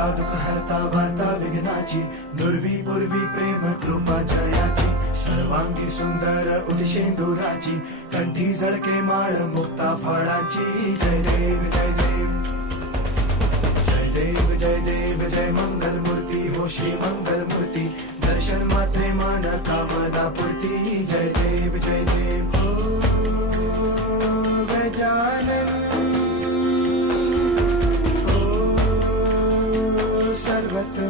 हरता दुःख हरता वार्ता विघ्नाची, दुर्वी पूर्वी प्रेम कृपा जयाची, सर्वांगी सुंदर उदिशेंदुराची, कंठी झळके माळ मुक्ता फळाची. जय देव जय देव जय देव जय देव जय मंगल मूर्ती हो श्री मंगल मूर्ती, दर्शन मात्रे मन कामना पूर्ती. जय देव जय देव हो गजानन हो सर्वत्र